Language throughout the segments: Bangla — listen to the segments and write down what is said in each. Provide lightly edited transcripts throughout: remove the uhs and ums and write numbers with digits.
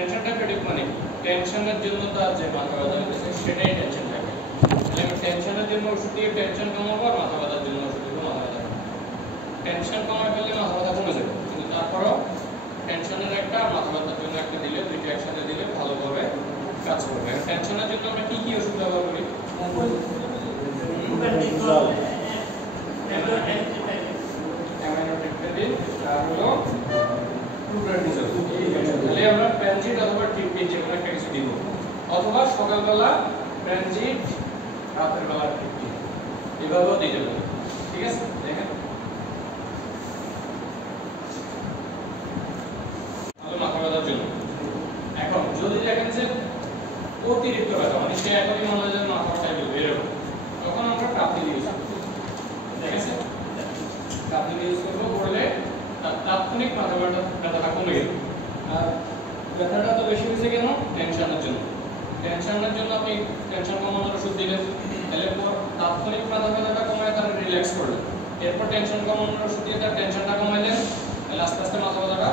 টেনশনটা পেডিক মানে টেনশনের জন্য তার যে মাথা ব্যথা হচ্ছে সেটাই টেনশন থাকে। তাহলে আমি টেনশনের জন্য ওষুধ দিয়ে টেনশন কমাবো আর মাথা ব্যথার জন্য ওষুধ দিব মাথা ব্যথা। টেনশন কমায় ফেললে মাথা ব্যথা কমে যাবে, কিন্তু তারপরও টেনশনের একটা মাথা ব্যথার জন্য একটা দিলে দুইটা একসাথে দিলে ভালোভাবে কাজ করবে। টেনশনের জন্য আমরা কি কি ওষুধ ব্যবহার করি? অ্যামাইনোট্রিপটাইন আর হলো ফ্লুপ্রানিজল। তাহলে আমরা প্যানজিট অথবা ট্রিপটিন যে কোনো একটা কিছু দিব, অথবা সকালবেলা প্যানজিট রাতের বেলা ট্রিপটিন, এভাবেও দিতে পারি। ঠিক আছে, দেখেন মাথা ব্যথার জন্য। এখন যদি দেখেন যে অতিরিক্ত ব্যথা মানে সে এখনই মনে হয় যে মাথা ব্যথা বেরোবে, তখন আমরা কাপড় ইউজ করবো। ঠিক আছে, কাপড় ইউজ করবো, করলে তাৎক্ষণিক মাথা ব্যথাটা কমে গেল। আর ব্যথাটা তো বেশি হয়েছে কেন? টেনশনের জন্য। টেনশনের জন্য আপনি টেনশন কমানোর ওষুধ দিলেন, তাহলে তাৎক্ষণিক মাথা ব্যথাটা কমায় তার রিল্যাক্স করলেন, এরপর টেনশন কমানোর ওষুধ দিয়ে তার টেনশনটা কমাইলেন, তাহলে আস্তে আস্তে মাথা ব্যথাটা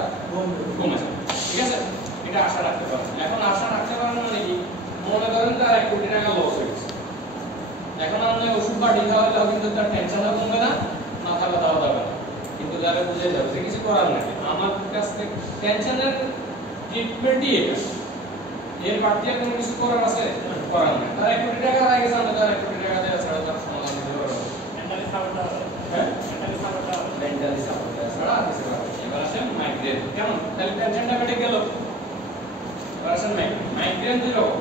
কমে যাবে। ঠিক আছে, এটা আশা রাখতে পারেন। এখন আশা রাখতে পারেন মানে কি, মনে করেন তার 1 কোটি টাকা লস হয়ে গেছে, এখন আপনি ওষুধ বাড়ি খাওয়ালেও কিন্তু তার টেনশনও কমবে না, মাথা ব্যথাও যাবে না, কিন্তু তারা বুঝে যাবে যে কিছু করার নেই, আমার কাছ থেকে টেনশনের ট্রিটমেন্টই এটা, এর বাড়তি আর কোনো কিছু করার আছে? করার নেই। তার 1 কোটি টাকা হারিয়ে গেছে, আমরা তার 1 কোটি টাকা দেওয়া ছাড়া তার সমাধান দিতে পারবো। মেন্টালি সাপোর্ট দেওয়া হবে, হ্যাঁ মেন্টালি সাপোর্ট দেওয়া ছাড়া কিছু করার নেই। এবার আসেন মাইগ্রেন। কেমন? তাহলে টেনশনটা বেড়ে গেল। এবার আসেন মাইগ্রেন। মাইগ্রেন দুই রকম,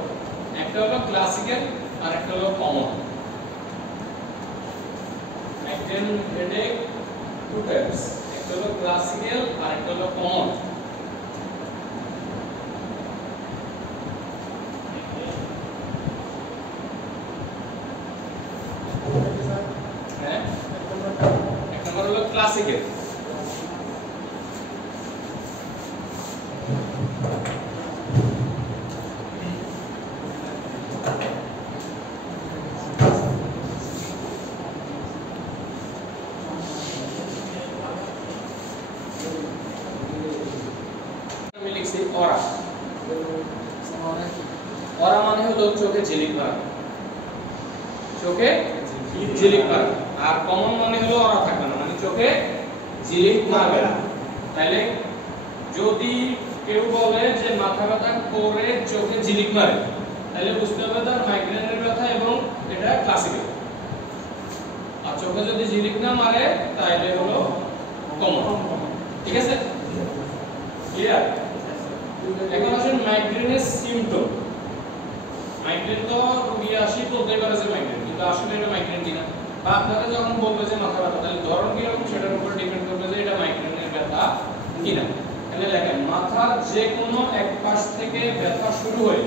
একটা হলো ক্লাসিক্যাল আর একটা হলো common. Migraine headache two types, একটা হলো ক্লাসিক্যাল আর একটা হলো কমন। হ্যাঁ, এক নম্বর হলো ক্লাসিক্যাল। অরা, অরা মানে হলো চোখে ঝিলিক মারা, চোখে ঝিলিক মারা। আর কমন মানে হলো অরা থাকবে না, মানে চোখে ঝিলিক মারবে না। তাইলে যদি কেউ বলে যে মাথা ব্যথা করে চোখে ঝিলিক মারে, তাহলে বুঝতে হবে তার মাইগ্রেনের ব্যথা এবং এটা ক্লাসিক্যাল। আর চোখে যদি ঝিলিক না মারে তাহলে হলো কমন। ঠিক আছে, ক্লিয়ার? এখন আসেন মাইগ্রেনের সিম্পটম। মাইগ্রেন তো রোগী আসি বলতে পারে যে মাইগ্রেন, কিন্তু আসলে এটা মাইগ্রেন কিনা, বা আপনারা যখন বলবে যে মাথা ব্যথা, তাহলে ধরন কিরকম সেটার উপর ডিপেন্ড করবে যে এটা মাইগ্রেনের ব্যথা কিনা। তাহলে দেখেন মাথার যে কোনো এক পাশ থেকে ব্যথা শুরু হয়ে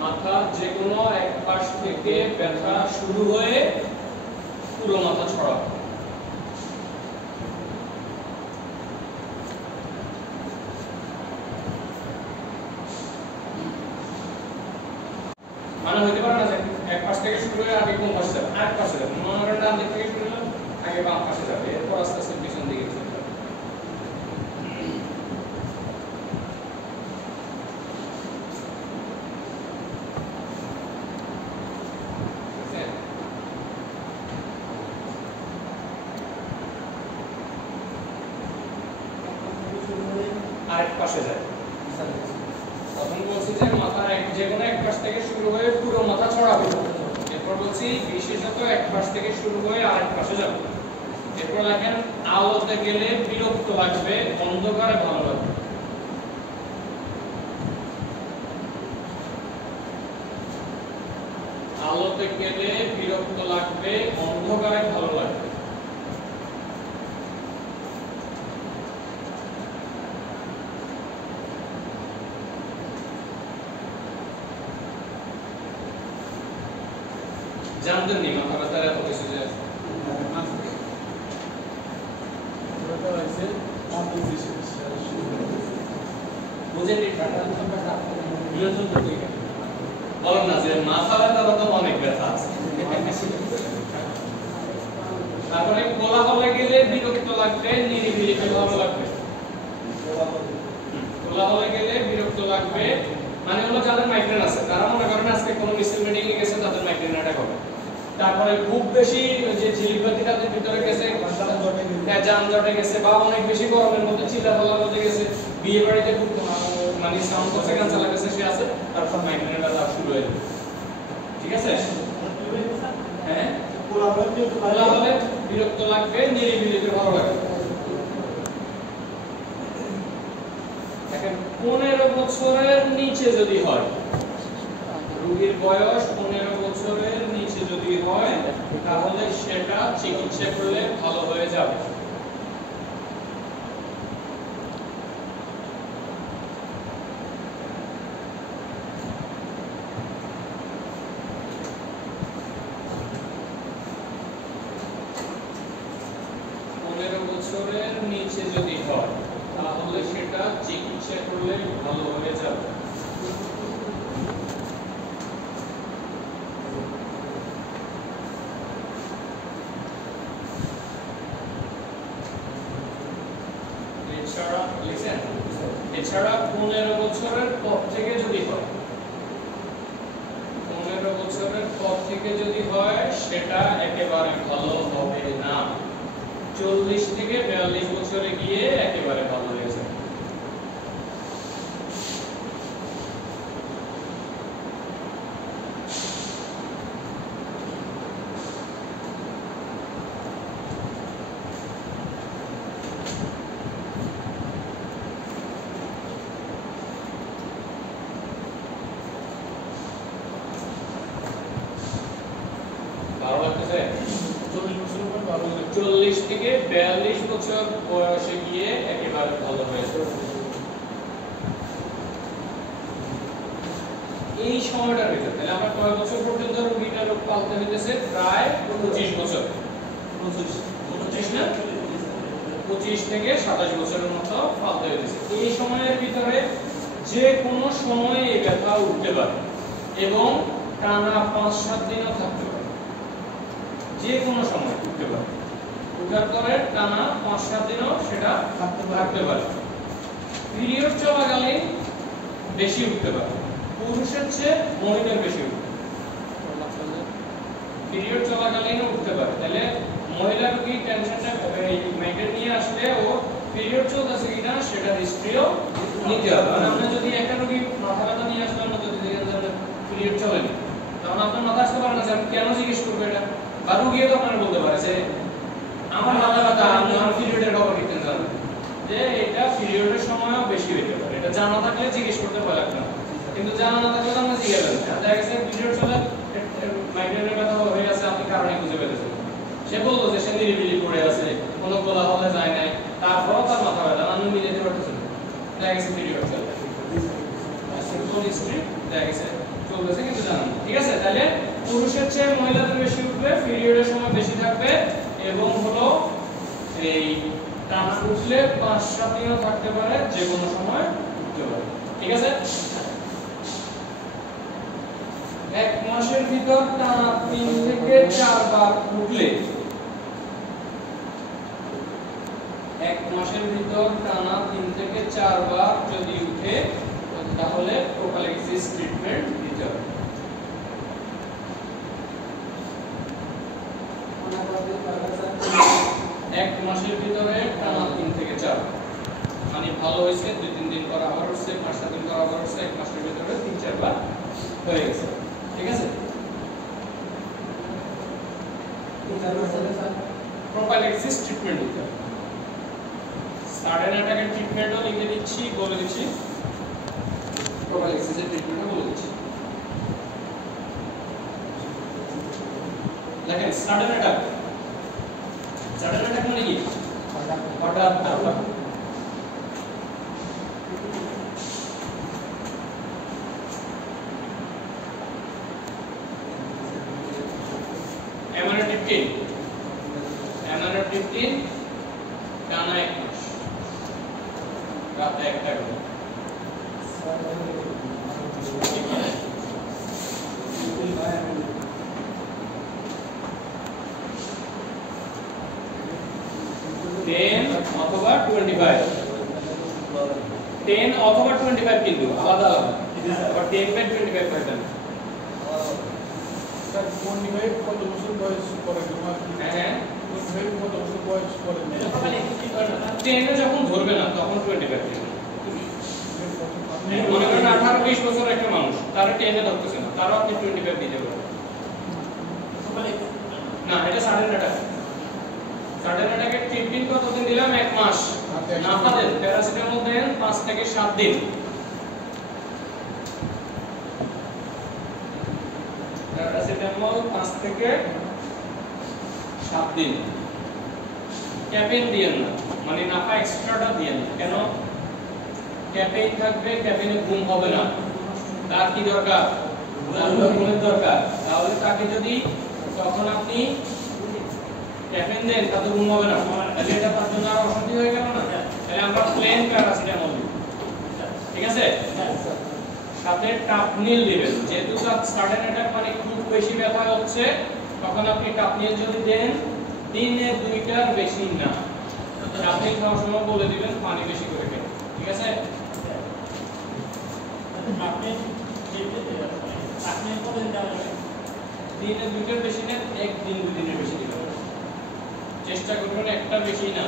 মাথার যে কোনো এক পাশ থেকে ব্যথা শুরু হয়ে পুরো মাথা ছড়াবে। মানে হইতে পারে না যে এক পাশ থেকে শুরু হয়ে আগে কোন পাশে যাবে, আরেক পাশে যাবে, মনে করেন ডান দিক থেকে শুরু হলো আগে বাম পাশে যাবে, এরপর আস্তে আস্তে পিছন দিকে চলে যাবে। আরেক পাশে যায়। তখন বলছি যে মাথার যে কোনো এক পাশ থেকে শুরু হয়ে পুরো মাথা ছড়াবে। এরপর বলছি বিশেষত এক পাশ থেকে শুরু হয়ে আরেক পাশে যাবে। এরপর দেখেন আলোতে গেলে বিরক্ত লাগবে, অন্ধকারে ভালো লাগবে। আলোতে গেলে বিরক্ত লাগবে, অন্ধকারে ভালো লাগবে। জানতেন নি মাথা ব্যথার এত কিছু যে বুঝেন বলো না যে মাথা ব্যথার তো অনেক ব্যথা আছে। তারপরে কোলাহলে গেলে বিরক্ত লাগবে, নিরিবিলিতে ভালো লাগবে। কোলাহলে গেলে বিরক্ত লাগবে মানে হলো যাদের মাইগ্রেন আছে তারা মনে করেন আজকে কোনো মিছিল মিটিং এ গেছে তাদের মাইগ্রেন অ্যাটাক হবে। তারপরে খুব বেশি যে ঝিলিবাতি তাদের ভিতরে গেছে, যানজটে গেছে বা অনেক বেশি গরমের মধ্যে চিল্লাপাল্লার মধ্যে গেছে, বিয়ে বাড়িতে খুব মানে সাউন্ড করছে গান চালা গেছে সে আছে, তারপর মাইগ্রেন অ্যাটাক শুরু হয়ে যাবে। ঠিক আছে? হ্যাঁ, কোলাহলে বিরক্ত লাগবে, নিরিবিলিতে ভালো লাগবে। 15 বছরের নিচে যদি হয়, রোগীর বয়স 15 বছরের নিচে যদি হয় তাহলে সেটা চিকিৎসা করলে ভালো হয়ে যাবে। বছরের নিচে যদি হয় তাহলে সেটা চিকিৎসা করলে ভালো হয়ে যাবে। এছাড়া 15 বছরের পর থেকে যদি হয়, 15 বছরের পর থেকে যদি হয় সেটা একেবারে ভালো হবে না। 40 থেকে 42 বছরে গিয়ে একেবারে ভালো হয়ে যাবে। ভালো লাগতেছে? 40 থেকে 42 বছর বয়সে গিয়ে একেবারে ভালো হয়ে যাবে। এই সময়টার ভিতরে তাহলে আমরা কয় বছর পর্যন্ত রোগীটার রোগ পালতে হইতেছে? প্রায় 25 বছর। 25 না, 25 থেকে 27 বছরের মতো পালতে হইতেছে। এই সময়ের ভিতরে যে কোনো সময় এই ব্যথা উঠতে পারে এবং টানা 5-7 দিনও থাকতে পারে। যে কোনো সময় উঠতে পারে, উঠার পরে টানা 5-7 দিনও সেটা থাকতে পারে। পিরিয়ড চলাকালীন বেশি উঠতে পারে, পুরুষের চেয়ে মহিলার বেশি উঠতে পারে। পিরিয়ড চলাকালীনও উঠতে পারে। তাহলে মহিলা রোগী টেনশনটা মাইগ্রেন নিয়ে আসলে ও পিরিয়ড চলতেছে কিনা সেটা হিস্ট্রিও নিতে হবে। মানে আপনি যদি একটা রোগী মাথা ব্যথা নিয়ে আসলেন না, যদি দেখেন পিরিয়ড চলেনি, তখন আপনার মাথা আসতে পারে না যে আমি কেন জিজ্ঞেস করবো এটা, বা রোগীও তো আপনার বলতে পারে যে আমার মাথা ব্যথা, আমি আমার পিরিয়ডের খবর কিনতে জানি যে এটা পিরিয়ডের সময়ও বেশি হইতে পারে। এটা জানা থাকলে জিজ্ঞেস করতে ভয় লাগবে না, কিন্তু জানা না থাকলে তো আমরা জিজ্ঞেস করেন না। দেখা গেছে পিরিয়ড চলে মাইগ্রেনের ব্যথা হয়ে আছে, আপনি কারণে খুঁজে পেতেছেন। সে বলতো যে সে নিরিবিলি পড়ে আছে, কোনো কোলাহলে যায় নাই, তারপরও তার মাথা ব্যথা, আমি নিয়ে যেতে পারতেছেন। দেখা গেছে পিরিয়ড চলে সিম্পল হিস্ট্রি দেখা গেছে চলতেছে কিন্তু জানেন। ঠিক আছে? তাহলে পুরুষের চেয়ে মহিলাদের বেশি উঠবে, পিরিয়ডের সময় বেশি থাকবে এবং হলো এই টানা উঠলে 5-7 দিনও থাকতে পারে, যে কোনো সময় উঠতে পারে। ঠিক আছে? 1 মাসের ভিতর টানা 3 থেকে 4 বার উঠলে, 1 মাসের ভিতর টানা 3 থেকে 4 বার যদি উঠে তাহলে প্রোফাইলাক্সিস ট্রিটমেন্ট দিতে হবে। এক মাসের ভিতরে টানা 3 থেকে 4 মানে ভালো হয়েছে, 2-3 দিন পর আবার হচ্ছে, 5-7 দিন পর আবার হচ্ছে, 1 মাসের ভিতরে 3-4 বার হয়ে গেছে। ঠিক আছে? প্রোফাইলাক্সিস ট্রিটমেন্ট দিতে হবে। সাডেন অ্যাটাকের ট্রিটমেন্টও লিখে দিচ্ছি, বলে দিচ্ছি, প্রোফাইলাক্সিসের ট্রিটমেন্টও বলে দিচ্ছি। দেখেন সাডেন অ্যাটাক, সাডেন অ্যাটাক মানে কি? হঠাৎ ব্যথা। এমআরএ15 টানা 1 মাস রাতে একটা করে, 10 অথবা 25 10 অথবা 25 কিন্তু আলাদা আলাদা আবার 10 বাই 25 পাইতেন স্যার 25 কত বছর বয়স পরে তোমার হ্যাঁ 25 কত বছর বয়স পরে 10 এ যখন ধরবে না তখন 25 দিবেন মনে করেন 18-20 বছরের একটা মানুষ তার 10 এ ধরতেছে না তারও আপনি 25 দিতে পারবেন না এটা সাড়ে নাটাকে ট্রিটমেন্ট কতদিন দিলাম 1 মাস নাফা দেন প্যারাসিটামল দেন 5 থেকে 7 দিন প্যারাসিটামল 5 থেকে 7 দিন ক্যাফেইন দিয়েন না মানে নাফা এক্সট্রাটা দিয়েন না কেন ক্যাফেইন থাকবে ক্যাফেইনে ঘুম হবে না তার কি দরকার তার ঘুমের দরকার তাহলে তাকে যদি তখন আপনি ক্যাফেইন দেন তাতে ঘুম হবে না তাহলে এটা তার জন্য আরো অশান্তি হয়ে গেল না তাহলে আমরা প্লেন প্যারাসিটামল দিই ঠিক আছে সাথে টাপনিল দিবেন যেহেতু তার সাডেন অ্যাটাক মানে খুব বেশি ব্যথা হচ্ছে তখন আপনি টাপনিল যদি দেন দিনে 2টার বেশি না টাপনিল খাওয়ার সময় বলে দিবেন পানি বেশি করে খেতে ঠিক আছে আপনি বলেন দিনে 2টার বেশি না একদিন 2 দিনের বেশি দিবেন চেষ্টা করবেন একটা বেশি না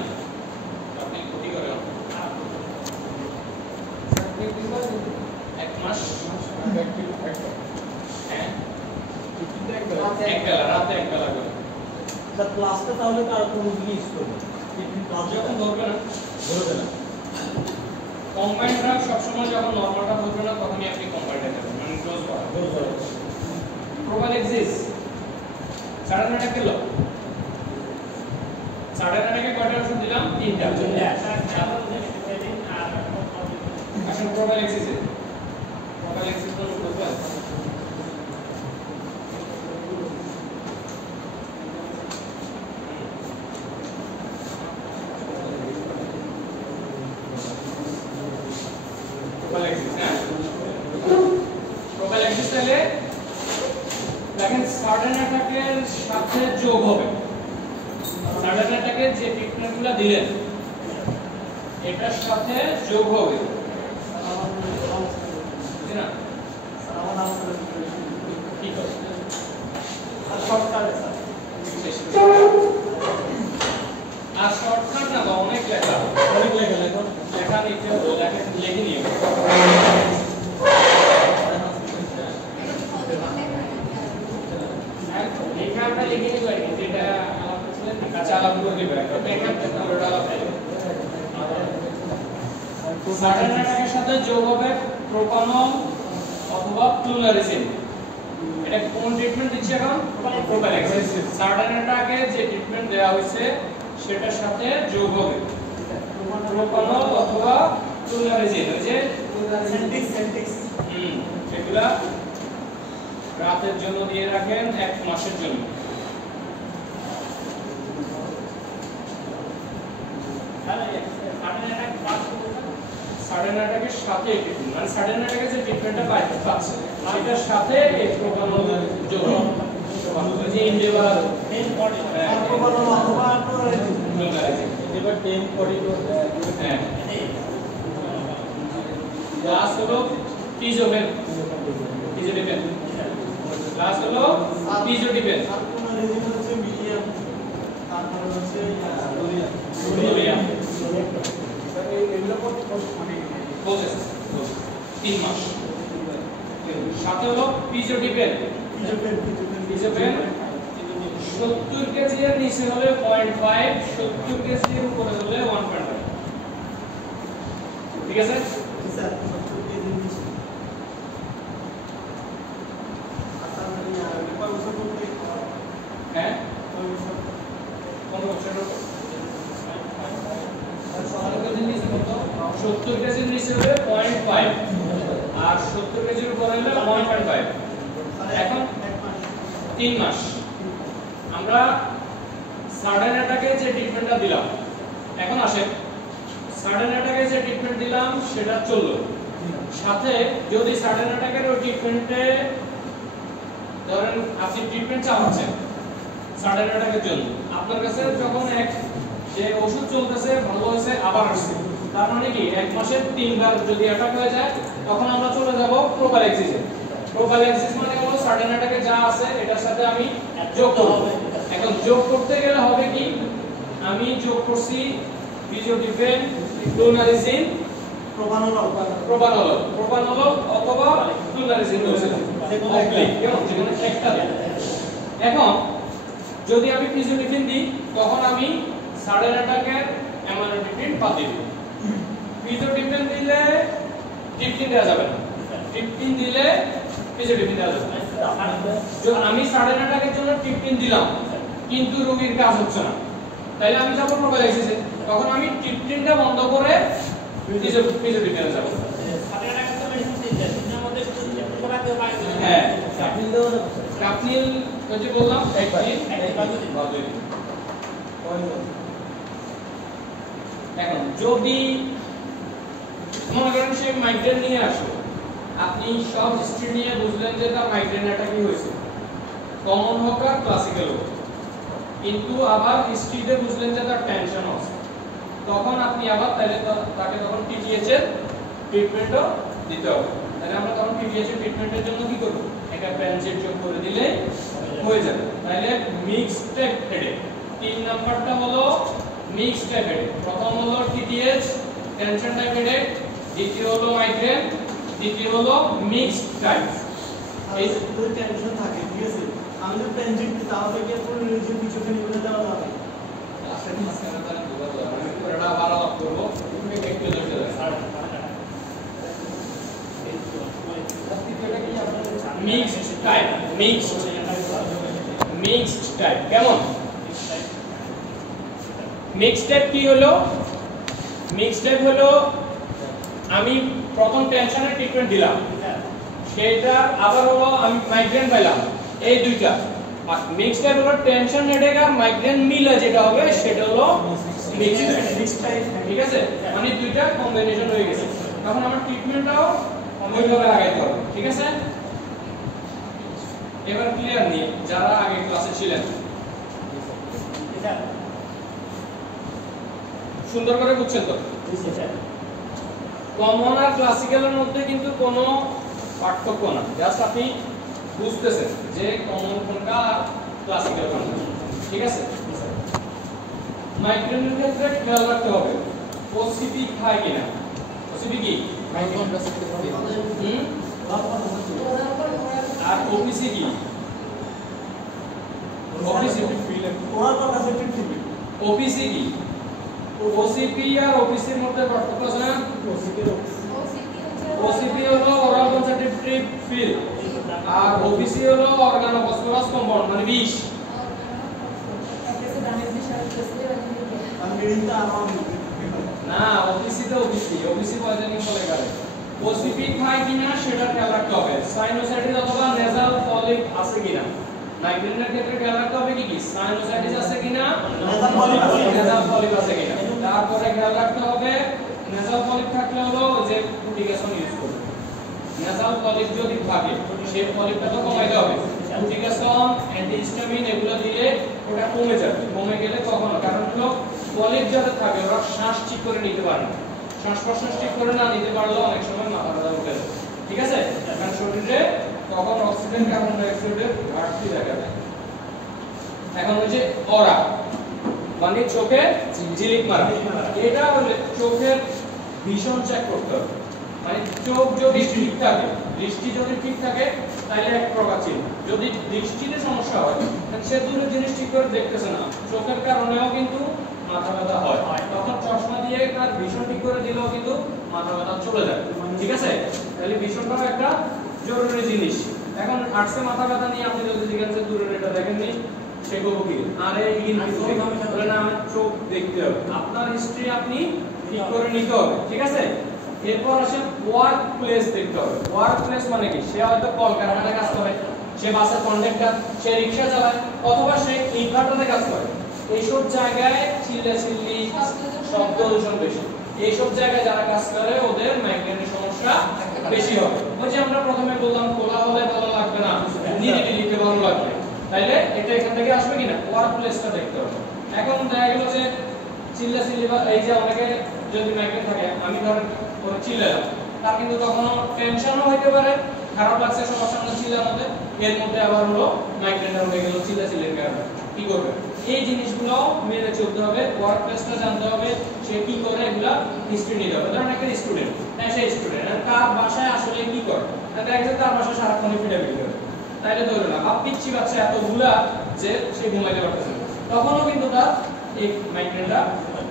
আপনি ক্ষতি করে এক মাস হ্যাঁ এক বেলা রাতে এক বেলা করে স্যার ক্লাসটা তাহলে তার কোন ইউজ করবে ক্লাস যখন ধরবে না না কম্বাইন্ড ড্রাগ সবসময় যখন নরমালটা ধরবে না তখনই আপনি কম্বাইন্ডে দেবেন মানে ডোজ করা প্রোপালেক্সিস সাড়ে 9টা কিলো সাড়ে 9টাকে কয়টা ওষুধ দিলাম 3টা আসলে প্রোপালেক্সিস কোন ওষুধ বলবেন প্রোপালেক্সিস তাহলে দেখেন সাডেন অ্যাটাকের সাথে যোগ হবে সাডেন অ্যাটাকের যে ট্রিটমেন্টগুলো দিলেন এটার সাথে যোগ হবে না ঠিক আছে আর শর্টকাট না অনেক লেখা লেখা নিতে হবে লেখে নিয়ে এখানটা লিখে নিব আর কি যেটা আলাপ করছিলেন কাঁচা আলাপ করে দিবে এখানটা আমরা আলাপ করব সাডেন অ্যাটাকের সাথে যোগ হবে প্রোপানল অথবা প্লুনারিজিন এটা কোন ট্রিটমেন্ট দিচ্ছি এখন প্রোপালেক্সিস সাডেন অ্যাটাকে যে ট্রিটমেন্ট দেওয়া হয়েছে সেটার সাথে যোগ হবে প্রোপানল অথবা প্লুনারিজিন ওই যে সেন্টিক্স সেগুলা রাতের জন্য দিয়ে রাখেন 1 মাসের জন্য সাডেন অ্যাটাকের সাথে মানে সাডেন অ্যাটাকের যে ট্রিটমেন্টটা পাচ্ছে সেটার সাথে এই প্রোপানল যোগ হবে যে ইন্ডেভার 10 হ্যাঁ লাস্ট হলো টিজোভেন লাস্ট হলো টিজোডিপেন লোরিয়া বলছে 3 মাস সাথে হলো টিজোডিপেন 70 কেজি এর নিচে হলে 0.5 70 কেজি এর উপরে হলে 1.5 ঠিক আছে স্যার 70 কেজি নিচে হ্যাঁ 15 বছর 70 কেজির নিচে হলে 0.5 আর 70 কেজির উপরে হলে 1.5 এখন 3 মাস আমরা সাডেন অ্যাটাকে যে ট্রিটমেন্টটা দিলাম এখন আসে সাডেন অ্যাটাকে যে ট্রিটমেন্ট দিলাম সেটা চললো সাথে যদি সাডেন অ্যাটাকের ওই ট্রিটমেন্টে ধরেন আপনি ট্রিটমেন্ট চালাচ্ছেন সাডেন অ্যাটাকের জন্য, আপনার কাছে যখন এক যে ওষুধ চলতেছে ভালো হয়েছে আবার আসছে, তার মানে কি 1 মাসে 3 বার যদি অ্যাটাক হয়ে যায় তখন আমরা চলে যাব প্রোফাইল্যাক্সিসে। প্রোফাইল্যাক্সিস মানে হলো সাডেন অ্যাটাকে যা আছে এটার সাথে আমি যোগ করব। এখন যোগ করতে গেলে হবে কি, আমি যোগ করছি ফিজিওডিফেন, ফ্লুনারিজিন, প্রোপানল অথবা ফ্লুনারিজিন দোষিলাম যেকোনো একটা দেব। এখন যদি আমি ফিজিওডিফেন দিই তখন আমি সাডেন অ্যাটাকের অ্যামাইনোডিফিন বাদ দিব। ফিজিওডিফেন দিলে ট্রিপটিন দেওয়া যাবে না, ট্রিপটিন দিলে ফিজিওডিফেন দেওয়া যাবে না। যদি আমি সাডেন অ্যাটাকের জন্য ট্রিপটিন দিলাম কিন্তু রোগীর কাজ হচ্ছে না, তাহলে আমি যাব প্রোফাইল্যাক্সিসে, তখন আমি ট্রিপটিনটা বন্ধ করে ফিজিওডিফেনে যাব। হ্যাঁ, কাপনিল ওই যে বললাম এখন যদি মনে করেন সে মাইগ্রেন নিয়ে আসলো, আপনি সব হিস্ট্রি নিয়ে বুঝলেন যে তার মাইগ্রেন অ্যাটাকই হয়েছে, কমন হোক আর ক্লাসিক্যাল হোক, কিন্তু আবার হিস্ট্রিতে বুঝলেন যে তার টেনশন আছে, তখন আপনি আবার তাহলে তাকে তখন টিটিএইচ এর ট্রিটমেন্টও দিতে হবে। তাহলে আমরা তখন টিটিএইচ এর ট্রিটমেন্টের জন্য কি করব, একটা প্যানসেট যোগ করে দিলে হয়ে যাবে। তাহলে মিক্সড টাইপ হেডেক 3 নাম্বারটা হলো মিক্সড টাইপ হেডেক। প্রথম হলো টিটিএইচ টেনশন টাইপ হেডেক, দ্বিতীয় হলো মাইগ্রেন, তৃতীয় হলো মিক্সড টাইপ। এই যে টেনশন থাকে, ঠিক আছে, আমি তো পেনজিট তাহলে কি পুরো নিউজ কিছু দিন করে দেওয়া যাবে। আসলে মাঝখানে তার দুবার আমি পুরোটা আবার আলাপ করব, তুমি একটু ধৈর্য ধরো। মিক্সড টাইপ, মিক্সড টাইপ কেমন? মিক্সড টাইপ কি হলো? মিক্সড টাইপ হলো আমি প্রথম টেনশনের ট্রিটমেন্ট দিলাম, সেটা আবার হলো আমি মাইগ্রেন পাইলাম, এই দুইটা। আর মিক্সড টাইপ হলো টেনশন হেডেক আর মাইগ্রেন মিলে যেটা হবে সেটা হলো মিক্সড টাইপ, ঠিক আছে? মানে দুইটা কম্বিনেশন হয়ে গেছে, তখন আমার ট্রিটমেন্টটাও ওইভাবে লাগাইতে হবে, ঠিক আছে? এবার ক্লিয়ার নি যারা আগে ক্লাসে ছিলেন, সুন্দর করে বুঝছেন তো? কমন আর ক্লাসিক্যালের মধ্যে কিন্তু কোনো পার্থক্য না, জাস্ট আপনি বুঝতেছেন যে কমন কোনটা আর ক্লাসিক্যাল কোনটা, ঠিক আছে? মাইগ্রেনের ক্ষেত্রে খেয়াল রাখতে হবে ওসিপি খায় কিনা। ওসিপি কি? আর ওপিসি কি? ওপিসি কি? ওসিপি আর ওপিসির মধ্যে পার্থক্য আছে না? ওসিপি হলো ওরাল কনসেন্ট্রেটিভ ফিল আর ওপিসি হলো অর্গানোফসফরাস কম্পাউন্ড মানে বিষ। না, ওপিসি তো ওপিসি পয়জনিং বলে গেলে। ওসিপি খায় কিনা সেটা খেয়াল রাখতে হবে, সাইনোসাইটিস অথবা নেজাল পলিপ আছে কিনা। মাইগ্রেনের ক্ষেত্রে খেয়াল রাখতে হবে কি সাইনোসাইটিস আছে কিনা, নেজাল পলিপ আছে কিনা। তারপরে খেয়াল রাখতে হবে নেজাল পলিপ থাকলে হলো যে ফুটিকেশন ইউজ করবে। নেজাল পলিপ যদি থাকে সেই পলিপটা তো কমাইতে হবে, ফুটিকেশন অ্যান্টিহিস্টামিন এগুলো দিলে ওটা কমে যাবে। কমে গেলে তখন কারণ হলো পলিপ যাদের থাকে ওরা শ্বাস ঠিক করে নিতে পারে না, শ্বাস প্রশ্বাস ঠিক করে না নিতে পারলে অনেক সময় মাথা ব্যথা উঠে যায়, ঠিক আছে? কারণ শরীরে তখন অক্সিজেন কার্বন ডাই অক্সাইডের ঘাটতি দেখা যায়। এখন হচ্ছে অরা মানে চোখে ঝিলিক মারা, এটা হলে চোখের ভিশন চেক করতে হবে। মানে চোখ যদি ঠিক থাকে, দৃষ্টি যদি ঠিক থাকে তাহলে এক প্রকার চিহ্ন। যদি দৃষ্টিতে সমস্যা হয় তাহলে সে দূরের জিনিস ঠিক করে দেখতেছে না, চোখের কারণেও কিন্তু মাথা ব্যথা হয়, তখন চশমা দিয়ে তার ভিশন ঠিক করে দিলেও কিন্তু মাথা ব্যথা চলে যায়, ঠিক আছে? তাহলে ভিশনটাও একটা জরুরি জিনিস। এখন আর্টসে মাথা ব্যথা নিয়ে আপনি যদি জিজ্ঞাসা দূরের এটা দেখেননি সে করবো কি, আরে বলে না আমার চোখ দেখতে হবে, আপনার হিস্ট্রি আপনি ঠিক করে নিতে হবে, ঠিক আছে? এরপর আসেন ওয়ার্ক প্লেস দেখতে হবে। ওয়ার্ক প্লেস মানে কি, সে হয়তো কলকারখানায় কাজ করে, সে বাসের কন্ডাক্টর, সে রিক্সা চালায়, অথবা সে ইটভাটাতে কাজ করে। এইসব জায়গায় চিল্লাচিল্লি শব্দ দূষণ বেশি, এইসব জায়গায় যারা কাজ করে ওদের মাইগ্রেনের সমস্যা বেশি হবে। ওই যে আমরা প্রথমে বললাম খোলা হলে ভালো লাগবে না, নিরিবিলি লিখতে ভালো লাগবে, তাইলে এটা এখান থেকে আসবে কিনা ওয়ার্ক প্লেসটা দেখতে হবে। এখন দেখা গেল যে চিল্লাচিল্লি বা এই যে অনেকে যদি মাইগ্রেন থাকে, আমি ধরেন চিল্লালাম, তার কিন্তু তখন টেনশনও হইতে পারে, খারাপ লাগছে সমস্যা না চিল্লানোতে, এর মধ্যে আবার হলো মাইগ্রেনটা হয়ে গেল চিল্লাচিল্লির কারণে। কি করবে? এই জিনিসগুলো মেনে চলতে হবে, ওয়ার্ক প্লেসটা জানতে হবে, সে কি করে এগুলা হিস্ট্রি নিতে হবে। ধরেন একটা স্টুডেন্ট, হ্যাঁ সেই স্টুডেন্ট তার বাসায় আসলে কি করে, দেখা যাচ্ছে তার বাসায় সারাক্ষণই পিটাপিটি করে, তাইলে ধরে না বা পিচ্ছি বাচ্চা এতগুলা যে সে ঘুমাইতে পারতেছে না, তখনও কিন্তু তার এই মাইগ্রেনটা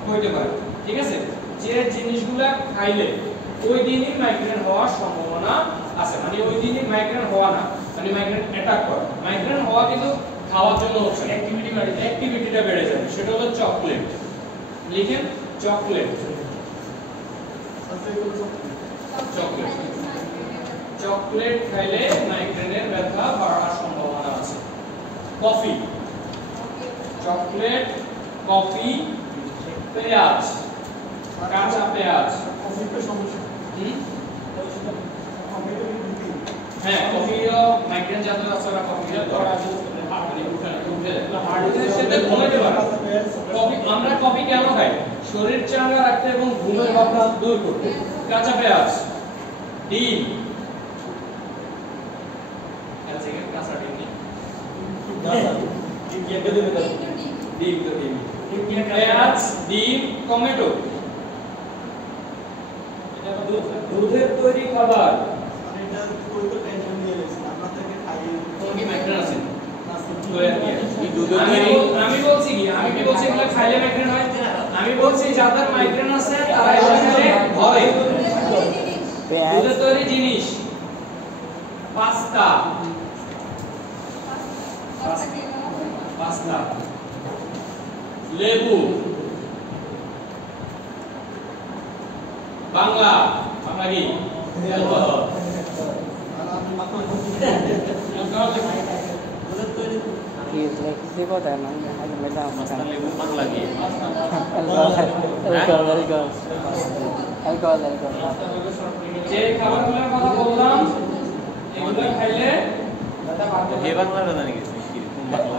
হইতে পারে। ঠিক আছে, যে জিনিসগুলা খাইলে ওই দিনই মাইগ্রেন হওয়ার সম্ভাবনা আছে, মানে ওই দিনই মাইগ্রেন হওয়া না, মানে মাইগ্রেন অ্যাটাক করে। মাইগ্রেন হওয়া কিন্তু খাওয়ার জন্য হচ্ছে না, অ্যাক্টিভিটিটা বেড়ে যাবে, সেটা হলো চকলেট। লিখেন চকলেট, চকলেট, চকলেট খাইলে মাইগ্রেনের ব্যথা বাড়ার সম্ভাবনা আছে। কফি, চকলেট, কফি, পেঁয়াজ, কাঁচা পেঁয়াজ, কফিতে সমস্যা হ্যাঁ কফিও মাইগ্রেন যাদের আছে ওরা কফিটা ধরা মানে উঠে হার্টের সাথে ঘুমাইতে পারে। কফি, আমরা কফি কেন খাই? শরীর চাঙ্গা রাখতে এবং ঘুমের ভাবনা দূর করতে। কাঁচা পেঁয়াজ, ডিম, কাঁচা ডিম নেই, ডিম তো ডিম, পেঁয়াজ, ডিম, টমেটো, দুধের তৈরি খাবার। এটা কোই তো টেনশন দিয়ে লেছে আমরা থেকে খাইয়ে কোন কি মাইগ্রেন আছে? আমি বলছি কি, আমি কি বলছি এগুলো খাইলে মাইগ্রেন হয়? আমি বলছি যাদের মাইগ্রেন আছে তারা এগুলো খাইলে হয়। দুধের তৈরি জিনিস, পাস্তা, পাস্তা, লেবু, বাংলা, বাংলা কি? किसी को देना है तो मेरा पास्ता লেবু বাংলা কি? अल्कोहल যে খাবারগুলোর কথা বললাম এগুলো খাইলে হে বাংলা না নাকি কোন বাংলা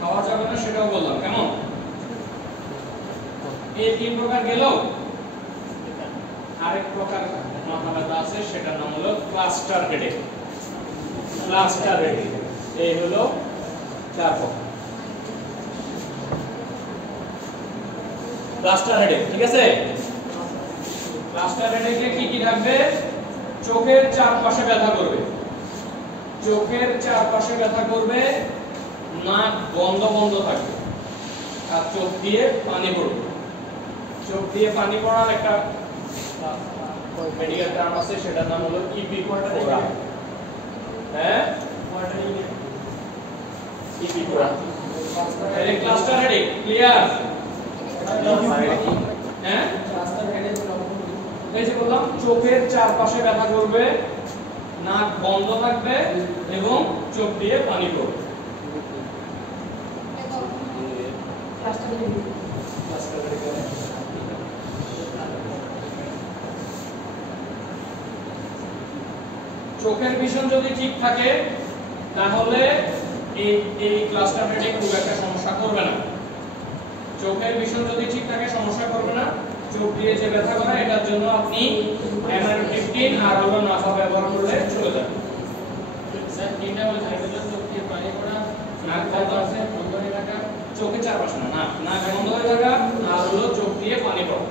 খাওয়া যাবে না সেটাও বললাম। কেমন? এই তিন প্রকার গেল, আরেক প্রকার মাথা ব্যথা আছে, সেটার নাম হলো ক্লাস্টার হেডেক। ক্লাস্টার হেডেক এই হলো চার প্রকার ক্লাস্টার হেডেক। ঠিক আছে, ক্লাস্টার হেডেকে কি কি থাকবে? চোখের চারপাশে ব্যথা করবে, চোখের চারপাশে ব্যথা করবে, নাক বন্ধ বন্ধ থাকবে, আর চোখ দিয়ে পানি পড়বে। চোখ দিয়ে পানি পড়ার একটা মেডিকেল টার্ম আছে, সেটার নাম হলো ইপিকোরা। হ্যাঁ, ইপিকোরা। এই ক্লাস্টার হেডেক ক্লিয়ার? হ্যাঁ, এই যে বললাম চোখের চারপাশে ব্যথা করবে, নাক বন্ধ থাকবে এবং চোখ দিয়ে পানি পড়বে। চোখের ভিশন যদি ঠিক থাকে তাহলে এই ক্লাস্টার হেডেক খুব একটা সমস্যা করবে না। চোখের ভিশন যদি ঠিক থাকে সমস্যা করবে না। চোখ দিয়ে যে ব্যথা করে এটার জন্য আপনি অ্যামাইনোট্রিপটিন আর হলো নাফা ব্যবহার করলে চলে যাবে। স্যার তিনটা বলে হাইড্রোজেন চোখ দিয়ে পানি পড়া, নাক বন্ধ আছে, বন্ধ হয়ে থাকা, চোখের চারপাশে না, নাক বন্ধ হয়ে থাকা আর হলো চোখ দিয়ে পানি পড়া।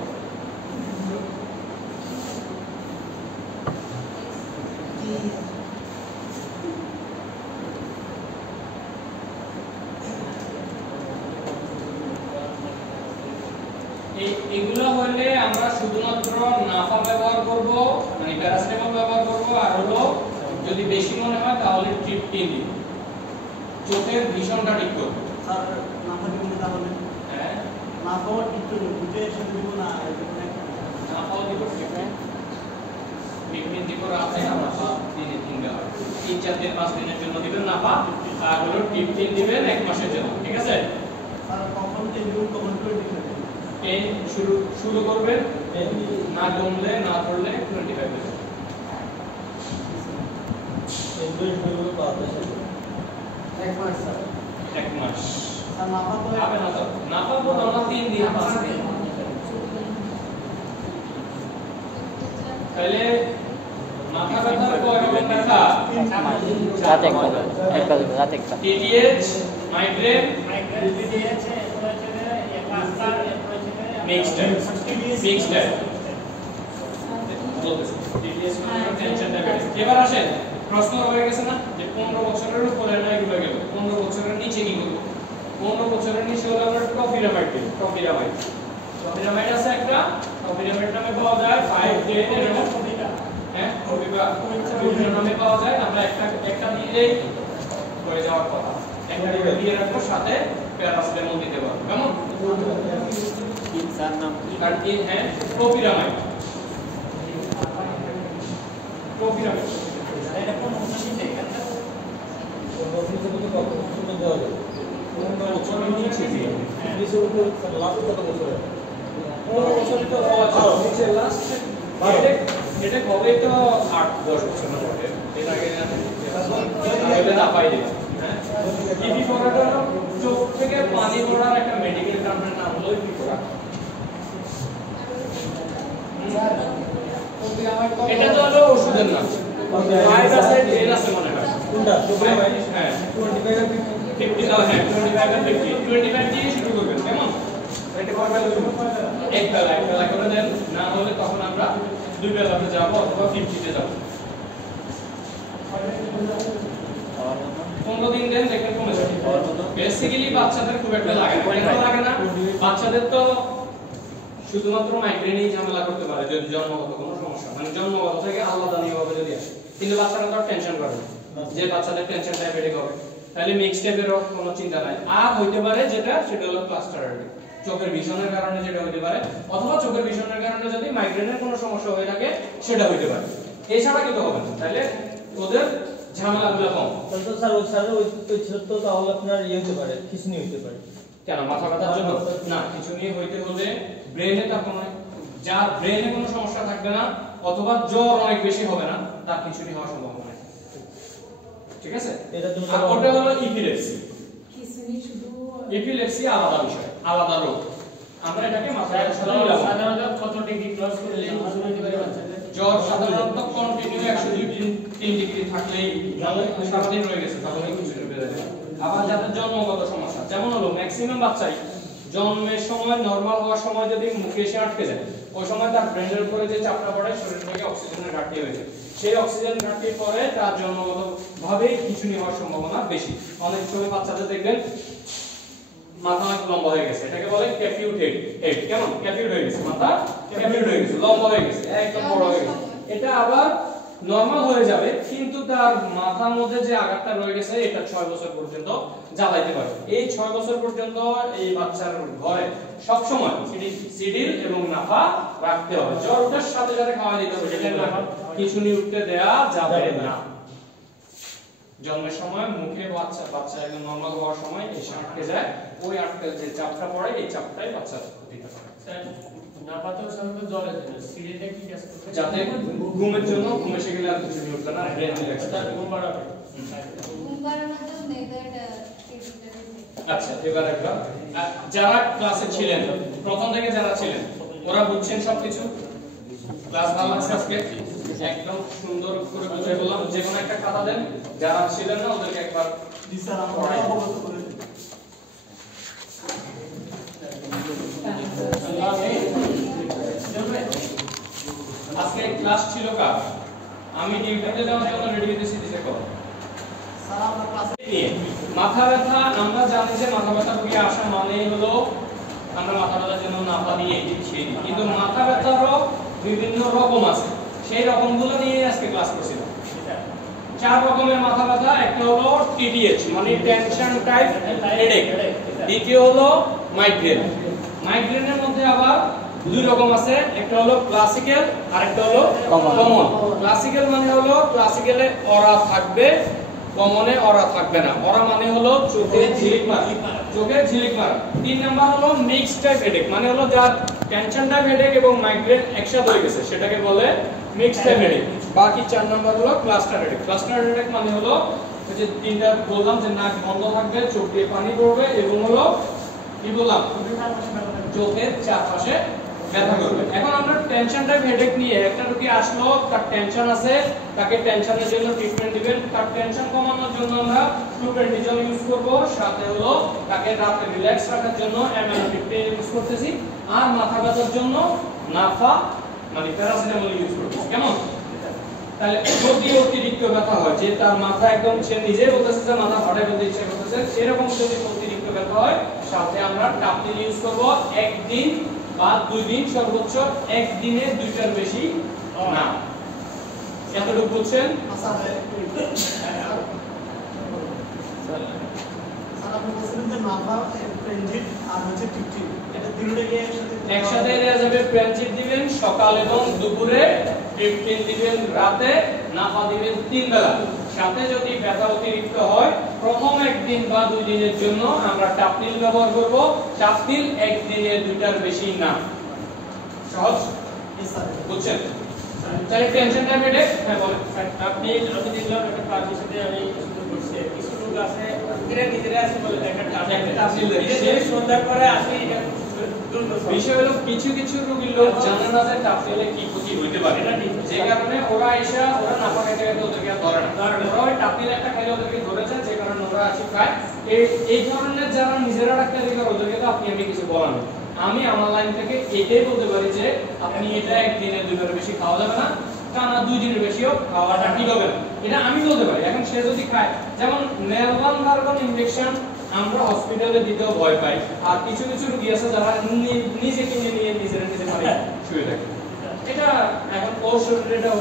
এগুলো হলে আমরা শুধুমাত্র নাফা ব্যবহার করব, মানে প্যারাসিটামল ব্যবহার করব, আর হলো যদি বেশি মনে হয় তাহলে ট্রিপটিন দিব। চোখের ভিশনটা ঠিক করব। স্যার নাফা দিব না তাহলে? হ্যাঁ, নাফাও একটু বুঝে এসে দিব না, নাফাও দিব, ট্রিপটিন দিব রাতে, আমরা 3 দিন দেওয়া 3-4 দিন 5 দিনের জন্য দিবেন নাফা, আর হলো ট্রিপটিন দিবেন 1 মাসের জন্য। ঠিক আছে স্যার কখন টেবিল কখন করে দিবেন? 10 শুরু করবেন, না কমলে না করলে 25 হয়ে যাবে। এক মাস স্যার। 1 মাস স্যার নাফা তো হবে না তো, না পাবো তো আমরা 3 দিন বাঁচবে। তাহলে মাথা ব্যথার কয় রকম ব্যথা? রাত একটা রাত একটা TTH, migraine, mixed type. TTH মানে টেনশন ডায়াবেটিস। এবার আসেন, প্রশ্ন হয়ে গেছে না যে 15 বছরের উপরে না এগুলো গেল, 15 বছরের নিচে কি করব? 15 বছরের নিচে হলো আমরা টপিরামাইড দিই। টপিরামাইড আছে একটা, টপিরামাইড নামে পাওয়া যায় 5 এরকম। হ্যাঁ, টপিরামাইড নামে পাওয়া যায়। আমরা একটা দিলেই হয়ে যাওয়ার কথা। একটা দিয়ে রাখবো, সাথে প্যারাসিটামল দিতে পারবো। কেমন? স্যার নাম কি? আর কি? হ্যাঁ, টপিরামাইড। টপিরামাইড এটা কোন ওষুধ দিতে কেন? বছরের নিচে দিয়ে। এটা কবে তো 8-10 বছর না পড়ে, এর আগে না পাই দিলাম। হ্যাঁ, ইপি পড়াটা চোখ থেকে পানি পড়ার একটা মেডিকেল টার্মের নাম হলো ইপি পড়া। এটা তো হলো ওষুধের নাম। 5 আছে, 10 আছে মনে হয়। কোনটা? হ্যাঁ 25 আর 50, হ্যাঁ 25 আর 50, 25 দিয়ে শুরু করবেন। কেমন? এটা কয় বেলা করবেন? এক বেলা করে দেন, না হলে তখন আমরা 2 বেলাতে যাব অথবা 50 তে যাব। 15 দিন দেন, দেখেন কমে যাবে। বেসিক্যালি বাচ্চাদের খুব একটা লাগে না। কেন লাগে না? বাচ্চাদের তো শুধুমাত্র মাইগ্রেনই ঝামেলা করতে পারে যদি জন্মগত কোনো সমস্যা, মানে জন্মগত থেকে আলাদা নিয়মভাবে যদি আসে। কিন্তু বাচ্চারা তো টেনশন করে না, যে বাচ্চাদের টেনশন ডায়াবেটিক হবে, তাহলে মিক্স টাইপেরও কোনো চিন্তা নাই। আর হইতে পারে যেটা, সেটা হলো ক্লাস্টার হেডেক, চোখের ভিশনের কারণে যেটা হইতে পারে, অথবা চোখের ভিশনের কারণে যদি মাইগ্রেনের কোনো সমস্যা হয়ে থাকে সেটা হইতে পারে। এছাড়া কিন্তু হবে না। তাহলে ওদের ঝামেলাগুলো কম। তো স্যার ওই ছিল তো, তাহলে আপনার ইয়ে হতে পারে, খিচুনি হতে পারে। কেন? মাথা ব্যথার জন্য না, কিছু নিয়ে হইতে হলে ব্রেনে তখন যার ব্রেনে কোনো সমস্যা থাকবে না অথবা জ্বর অনেক বেশি হবে না, তার কিছুই হওয়ার সম্ভাবনা নেই। ঠিক আছে? এটা তো আর ওটা হলো ইপিলেপসি। ইপিলেপসি আলাদা বিষয়, আলাদা রোগ। আমরা এটাকে মাথায় সাধারণত কত ডিগ্রি ক্রস করলে ওষুধ দিতে পারে বাচ্চাদের? জ্বর সাধারণত কন্টিনিউ 102-3 ডিগ্রি থাকলেই সারাদিন রয়ে গেছে, তাহলে কিছু বেড়ে যায়। আবার যাদের জন্মগত সমস্যা, যেমন হলো ম্যাক্সিমাম বাচ্চাই জন্মের সময় নরমাল হওয়ার সময় যদি মুখে এসে আটকে যায়, ওই সময় তার ব্রেনের উপরে যে চাপটা পড়ে শরীর থেকে অক্সিজেনের ঘাটতি হয়ে যায়। সেই অক্সিজেন ঘাটতির পরে তার জন্মগত ভাবেই খিঁচুনি হওয়ার সম্ভাবনা বেশি। অনেক সময় বাচ্চাদের দেখবেন মাথা অনেক লম্বা হয়ে গেছে, এটাকে বলে ক্যাপিউট হেড। কেমন? ক্যাপিউট হয়ে গেছে, মাথা ক্যাপিউট হয়ে গেছে, লম্বা হয়ে গেছে, একদম বড় হয়ে গেছে। এটা আবার নরমাল হয়ে যাবে, কিন্তু তার মাথার মধ্যে যে আঘাতটা রয়ে গেছে এটা 6 বছর পর্যন্ত জ্বালাইতে পারে। এই 6 বছর পর্যন্ত এই বাচ্চার ঘরে সব সময় সিডিল এবং নাফা রাখতে হবে। জ্বর ওঠার সাথে সাথে খাওয়া দিতে হবে, খিঁচুনি উঠতে দেয়া যাবে না। জন্মের সময় মুখে বাচ্চা একদম নরমাল হওয়ার সময় এসে আটকে যায়, ওই আটকে যে চাপটা পড়ে এই চাপটাই বাচ্চা দিতে পারে। নাপাতেও সাধারণত জলে যায়, সিরিয়ালটা কি কাজ করবে? যাতে ঘুমের জন্য ঘুম এসে গেলে আর কিছু উঠবে না, ব্রেন রিল্যাক্স থাকবে। ঘুম বাড়াবে। আচ্ছা, এবার একটা যারা ক্লাসে ছিলেন, প্রথম থেকে যারা ছিলেন, ওরা বুঝছেন সবকিছু? ক্লাস ভালো আছে আজকে? একদম সুন্দর করে বুঝিয়ে বললাম। যে কোনো একটা খাতা দেন, যারা ছিলেন না ওদেরকে একবার জি স্যার, আমরা অবগত করে দিই। আজকে ক্লাস ছিল কার? আমি ডিউটিতে যাওয়ার জন্য রেডি হইতেছি, দিতে কর। স্যার আমরা ক্লাসে মাথা ব্যথা, আমরা জানি যে মাথা ব্যথা রোগী আসা মানেই হলো আমরা মাথা ব্যথার জন্য নাফা দিয়ে দিচ্ছি, কিন্তু মাথা ব্যথারও বিভিন্ন রকম আছে, সেই রকমগুলো নিয়ে আজকে ক্লাস করছিলাম। 4 রকমের মাথা ব্যথা। একটা হলো টিটিএইচ মানে টেনশন টাইপ হেডেক, দ্বিতীয় হলো মাইগ্রেন। মাইগ্রেনের মধ্যে আবার 2 রকম আছে, একটা হলো ক্লাসিক্যাল আর একটা হলো কমন। ক্লাসিক্যাল মানে হলো ক্লাসিক্যালে অরা থাকবে, কমনে অরা থাকবে না। অরা মানে হলো চোখের ঝিলিক মারা, চোখের ঝিলিক মারা। 3 নাম্বার হলো মিক্সড টাইপ হেডেক, মানে হলো যার টেনশন টাইপ হেডেক এবং মাইগ্রেন একসাথে হয়ে গেছে সেটাকে বলে মিক্সড টাইপ হেডেক। বাকি 4 নাম্বার হলো ক্লাস্টার হেডেক। ক্লাস্টার হেডেক মানে হলো ওই যে তিনটা বললাম যে নাক বন্ধ থাকবে, চোখ দিয়ে পানি পড়বে এবং হলো কি বললাম চোখের চারপাশে ব্যথা করবে। এখন আমরা টেনশন টাইপ হেডেক নিয়ে একটা রোগী আসলো, তার টেনশন আছে, তাকে টেনশনের জন্য ট্রিটমেন্ট দিবেন। তার টেনশন কমানোর জন্য আমরা ফ্লুপেন্ডিজল ইউজ করব, সাথে হলো তাকে রাতে রিল্যাক্স রাখার জন্য অ্যামালোফিপ্টিন ইউজ করতেছি, আর মাথা ব্যথার জন্য নাফা মানে প্যারাসিটামল ইউজ করতেছি। কেমন? তাহলে যদি অতিরিক্ত ব্যথা হয়, যে তার মাথা একদম সে নিজে বলতেছে যে মাথা ফাটাই ফেলতে ইচ্ছা করতেছে, সেরকম যদি অতিরিক্ত ব্যথা হয়, সাথে আমরা টাপটিল ইউজ করব একদিন বা 2 দিন, সর্বোচ্চ একদিনে 2টার বেশি না। এতটুকু বুঝছেন? আচ্ছা আপনি বলছিলেন যে নাভা প্রেনজিট আর হচ্ছে টিকটিক, এটা তিনটাকে একসাথে দেওয়া যাবে। প্রেনজিট দিবেন সকাল এবং দুপুরে, টিকটিক দিবেন রাতে, নাফা দিবেন 3 বেলা। সাথে যদি ব্যথা অতিরিক্ত হয় প্রথম একদিন বা 2 দিনের জন্য আমরা টাপটিল ব্যবহার করব। টাপটিল একদিনে 2টার বেশি না। সহজ বুঝছেন? তাহলে টেনশন টাইপ হেডেক, হ্যাঁ বলেন। আপনি দিলাম একটা পার্টির সাথে আমি শুরু করছি, কিছু লোক আছে এরা নিজেরা আছে বলে একটা টাপটিল দেয়। সে সন্ধ্যার পরে আসলে এটা বিষয় হলো কিছু কিছু রোগীর লোক জানে না যে টাপটিলে কি ক্ষতি হইতে পারে, যে কারণে ওরা এসে ওরা নাফা খাইতে খাইতে ওদেরকে ধরে না, ওরা ওই টাপটিল একটা খাইলে ওদেরকে ধরেছে, যে কারণে ওরা আসি খায়। এই ধরনের যারা নিজেরা ডাক্তারি করে ওদেরকে তো আপনি আমি কিছু বলার নেই। আমি আমার লাইন থেকে এটাই বলতে পারি যে আপনি এটা একদিনে 2টার বেশি খাওয়া যাবে না, টানা 2 দিনের বেশিও খাওয়াটা ঠিক হবে না, এটা আমি বলতে পারি। এখন সে যদি খায়, যেমন নেলভান ভার্গন ইনজেকশন আমরা হসপিটালে দিতেও ভয় পাই, আর কিছু কিছু রোগী আছে যারা নিজে কিনে নিয়ে নিজেরা নিজে শুয়ে থাকে। এটা এখন ওর শরীরে এটা